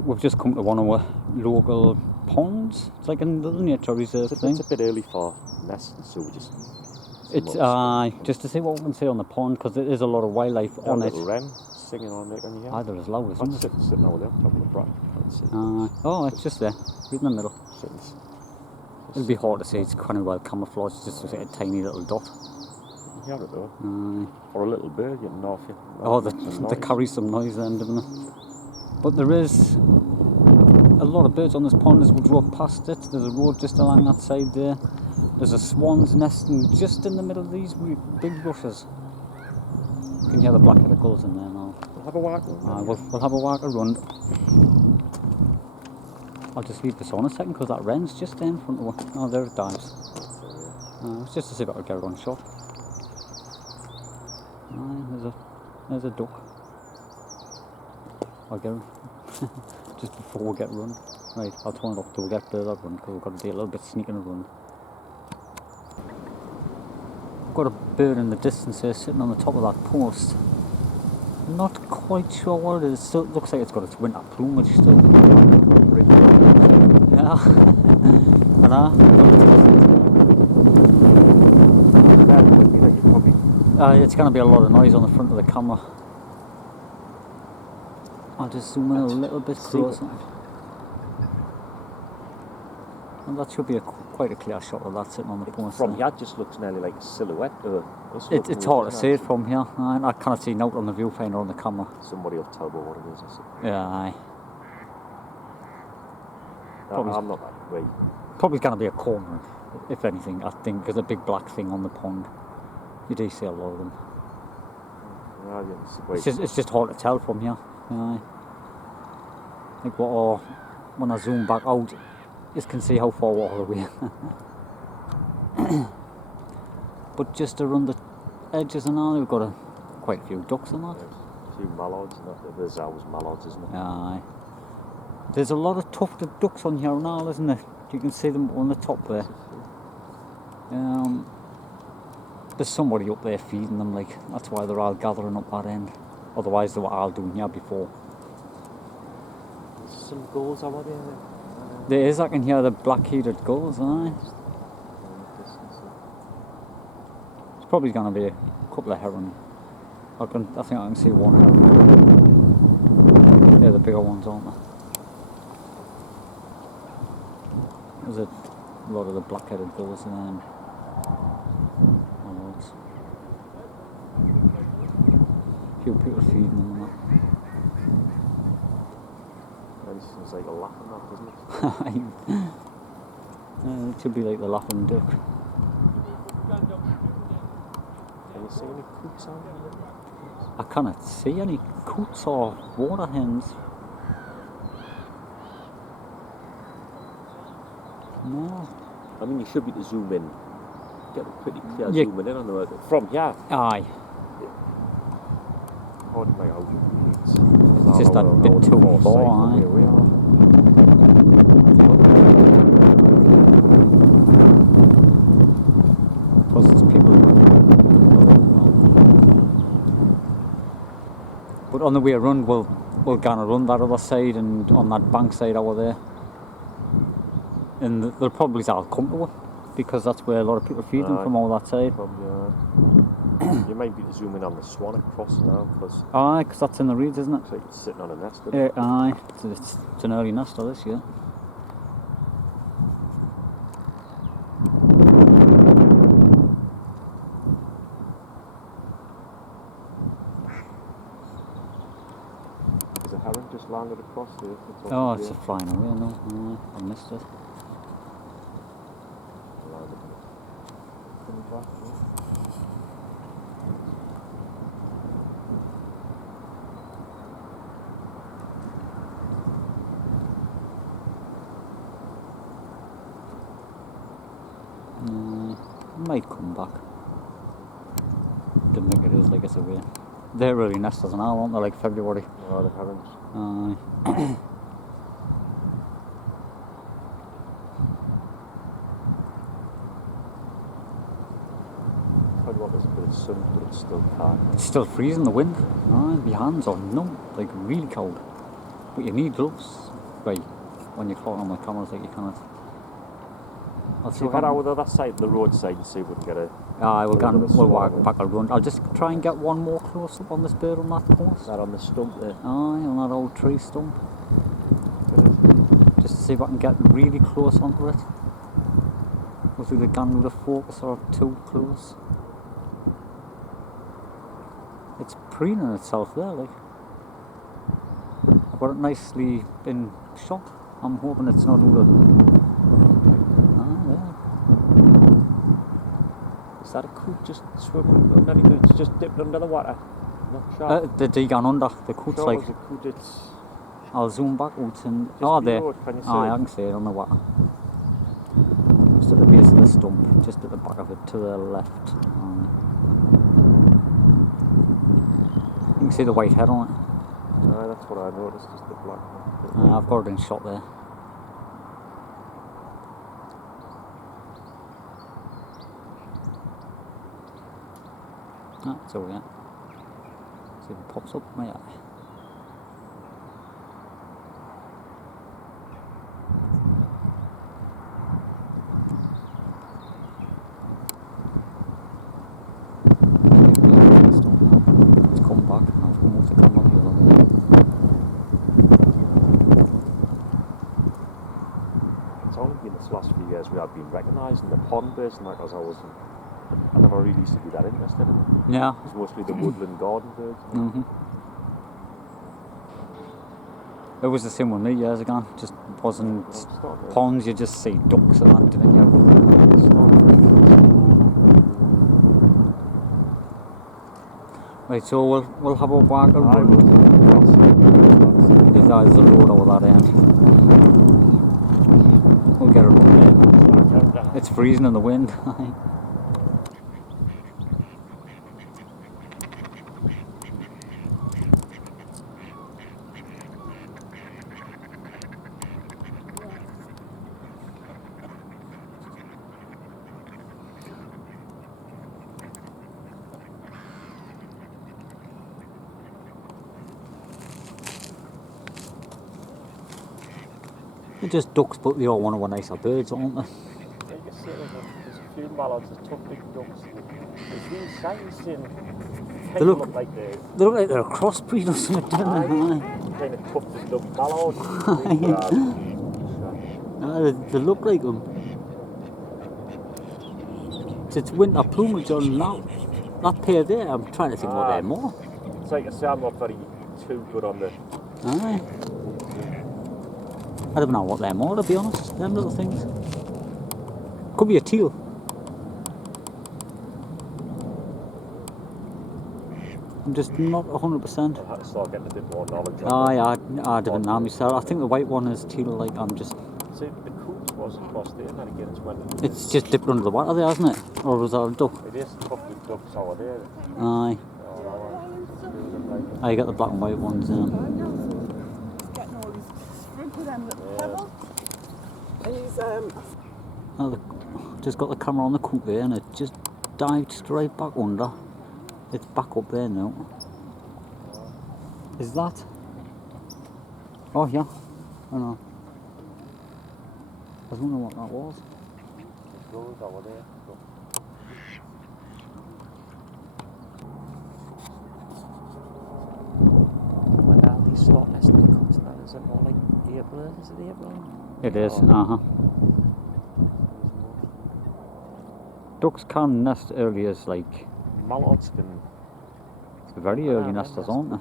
We've just come to one of our local ponds. It's like a little nature reserve thing. It's a bit early for nesting, so we just... It's just to see what we can see on the pond, because there is a lot of wildlife on it. A little wren singing on it, can you hear? Either as loud, isn't it? Sitting over there on top of the branch. Oh, it's just there, right in the middle. It'll be hard to see, it's kind of well camouflaged, it's just a tiny little dot. You have it though. Or a little bird, you know if you... Oh, they carry some noise then, doesn't it? But there is a lot of birds on this pond as we drove past it. There's a road just along that side there. There's a swan's nesting just in the middle of these big rushes. You can hear the black-headed gulls in there now. We'll have a walk around. We'll have a walk around. I'll just leave this on a second because that wren's just there in front of us. Oh, there it dives. It's just to see if I could get it on shot. There's a duck. I'll get him just before we get run. Right, I'll turn it off till we get further run because we've got to be a little bit sneaking around. I've got a bird in the distance here sitting on the top of that post. Not quite sure what it is. It still looks like it's got its winter plumage still. Yeah. I know. It's going to be a lot of noise on the front of the camera. I'll just zoom in a little bit closer. And that should be quite a clear shot of that sitting on the post. From here it just looks nearly like a silhouette. It's hard to see it from here. I can't see out on the viewfinder on the camera. Somebody will tell me what it is. Yeah, aye. I'm not that way. Probably going to be a cormorant, if anything, I think. There's a big black thing on the pond. You do see a lot of them. It's just hard to tell from here. Aye. Like when I zoom back out, you can see how far we're away. But just around the edges and all, we've got quite a few ducks and that. A few mallards and that. There's always mallards, isn't there? Aye. There's a lot of tufted ducks on here and all, isn't there? You can see them on the top there. There's somebody up there feeding them, like, that's why they're all gathering up that end. Otherwise they were all doing here before. There's some gulls over there. There is, I can hear the black-headed gulls, aye. It's probably going to be a couple of heron. I think I can see one heron. They're the bigger ones, aren't they? There's a lot of the black-headed gulls and a few people feeding them and that. It's like a laughing duck, isn't it? It should be like the laughing duck. Can you see any coots on here? I cannot see any coots or water hens. No. I mean, you should be to zoom in. Get a pretty clear zooming in on the from here. Aye. It's just that bit too far, aye. Plus there's people. But on the way around, we'll go and run that other side and on that bank side over there. And they'll probably all come to it because that's where a lot of people feed them from all that side. You might be zooming on the swan across now because... Aye, because that's in the reeds, isn't it? It's like it's sitting on a nest. Aye, it's an early nest of this, yeah. There's a heron just landed across there. Oh, it's flying away, no. I missed it. Might come back. Didn't think it is, like it's away. They're really nesters now, aren't they? Like February. Oh, the herons. I'd want this bit of sun, but it's still cold. It's still freezing, the wind. My hands are numb, like really cold. But you need gloves, right? When you're clogging on the cameras, like you cannot. I'll see So if head I out can. with the other side of the roadside and see if we can get a... Aye, we'll We'll walk back around. I'll just try and get one more close up on this bird on that post. That on the stump there. Aye, on that old tree stump. Just to see if I can get really close onto it. Was either gone with a focus or too close. It's preening itself there, like. I've got it nicely in shot. I'm hoping it's not over. Ah, yeah. Is that a coot just swimming underneath? It's just dipped under the water. Not sure. The digging under. The coot's Sure, like. it was a coot, it's... I'll zoom back out and. Just Oh, there. below it, can you see Aye, it? I can see it on the water. Just at the base of the stump, just at the back of it to the left. You can see the white head on it. That's what I noticed, just the black one. I've got it in shot there. That's all right. See if it pops up my eye. It's come back. I've moved the camera the other way. It's only been this last few years we have been recognising the pond birds and that, because I never really used to be that interested in them. Yeah. It's mostly the woodland garden birds. It was the same with me years ago. Just wasn't ponds. You just see ducks and that, didn't you? Right, so we'll have a walk around. There's a road over that end. We'll get around there. It's freezing in the wind. They're just ducks, but they all want to be nicer birds, aren't they? You can see there's a few mallards, there's tough big ducks. There's these signs saying They look like they look like they're a crossbreed or something, don't they? kind of tufted duck mallards. They look like them. It's winter plumage on that pair there. I'm trying to think what they're more. It's like I say, I'm not very too good on the... Aye. I don't know what they're more, to be honest, them little things. Could be a teal. I'm just not 100%. I'll have to start getting a bit more knowledge on Aye, I didn't know myself. I think the white one is teal, like I'm just... See, the coot was across there, and then again it's went... It's just dipped under the water there, hasn't it? Or was that a duck? It is tufted ducks over there. Aye. I get the black and white ones, just got the camera on the coot there and it just dived straight back under. It's back up there now. Is that? Oh yeah, I know. I don't know what that was. It goes over there. When are these start nesting the coots and that, is it more like April? Is it April? It is, Ducks can nest early as like... Mallards can... Very early nesters, aren't they?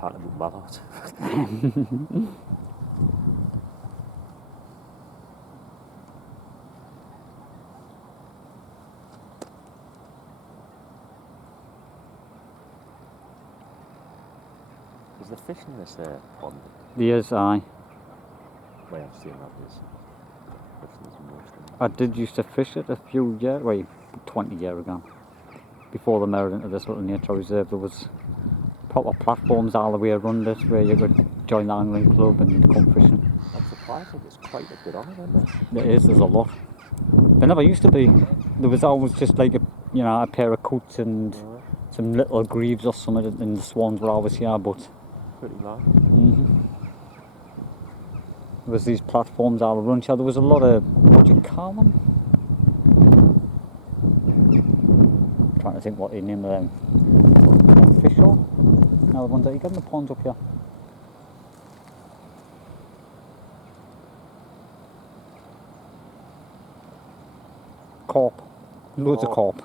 Talking about mallards. Is the fish in this pond? Yes, aye. Well, I've seen that there's most in I did used to fish it a few years, 20 years ago. Before they married into this little nature reserve, there was proper platforms all the way around it where you could join the angling club and come fishing. I'm surprised, I think it's quite a bit on it, isn't it? There's a lot. There never used to be. there was always just like a pair of coots and some little greaves or something, and the swans were always here, but Pretty nice. there was these platforms all around here. There was a lot of, what do you call them? I'm trying to think what the name of them. Fish or? No, the ones that you get in the ponds up here. Carp. Loads of carp.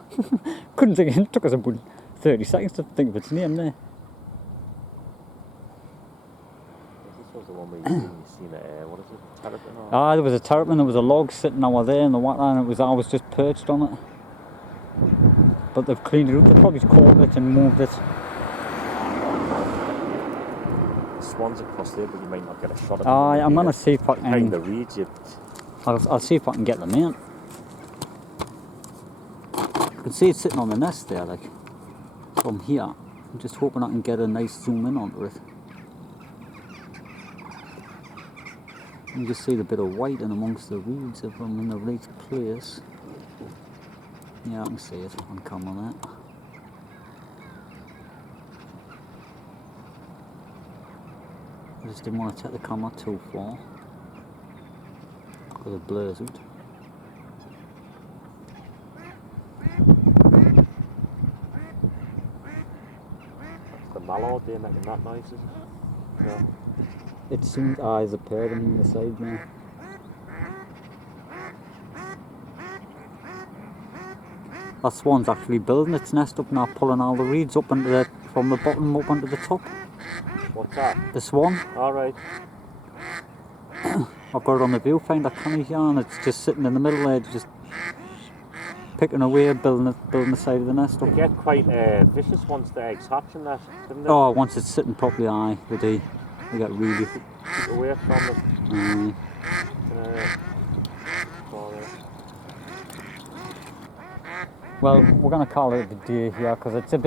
Couldn't think it took us about 30 seconds to think of its name there. This was the one where you seen it, what is it, a terrapin or? Ah, there was a terrapin, there was a log sitting over there in the water, and it was always just perched on it. But they've cleaned it up, they probably caught it and moved it. Swans across there, but you might not get a shot at them. I'm gonna see if I can. Behind the reeds, I'll see if I can get them in. You can see it sitting on the nest there, like from here. I'm just hoping I can get a nice zoom in onto it. You can just see the bit of white in amongst the reeds if I'm in the right place. Yeah, I can see it on camera there. I just didn't want to take the camera too far because it blurs out. the mallard there making that noise, is it? Yeah. It seems eyes a pair of them on the side now. That swan's actually building its nest up now, pulling all the reeds up into from the bottom up onto the top. What's that? The swan. Alright. I've got it on the viewfinder camera here, and it's just sitting in the middle there, just picking away, building the side of the nest up. They get quite vicious once the eggs hatch and that, don't they? Oh, once it's sitting properly, they get really. Keep away from it. Well, we're going to call it a day here because it's a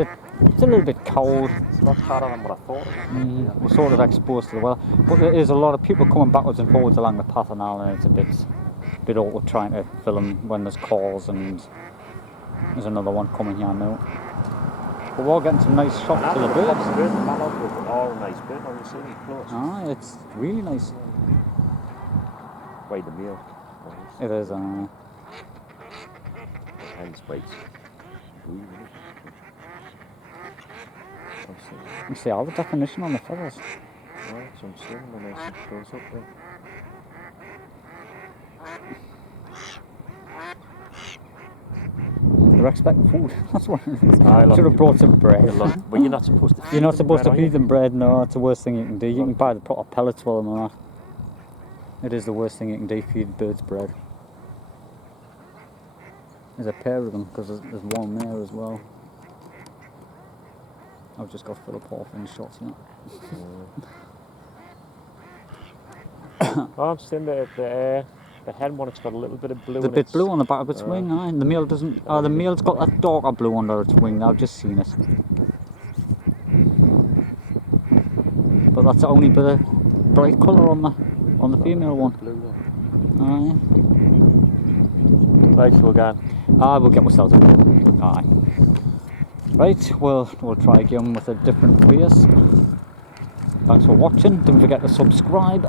little bit cold. It's not harder than what I thought it was. We're sort of exposed to the weather, but there is a lot of people coming backwards and forwards along the path and all, and it's a bit awkward trying to film when there's calls, and there's another one coming here now. But we're getting some nice shots of the birds. The mallard was all a nice bird, I was seeing it close. Ah, it's really nice. Way the meal. It is. Hence weights. You see all the definition on the feathers. Right, so I'm seeing the nice close up there. They're expecting food. That's what it is. I Should have brought some bread. But you're not supposed to feed You're not supposed to bread, feed them bread. No, it's the worst thing you can do. You can buy the proper pellets for them and that. It is the worst thing you can do, feed birds bread. There's a pair of them because there's one there as well. I've just got Philip off in shots now. Oh, I'm seeing the hen one, it's got a little bit of blue. There's a bit blue on the back of its wing, aye. And the male doesn't. The male's got that darker blue under its wing. I've just seen it. But that's the only bit of bright colour on the female one. Blue. Aye. Right, so again. We'll get ourselves a bit. Aye. Right, we'll try again with a different place. Thanks for watching. Don't forget to subscribe.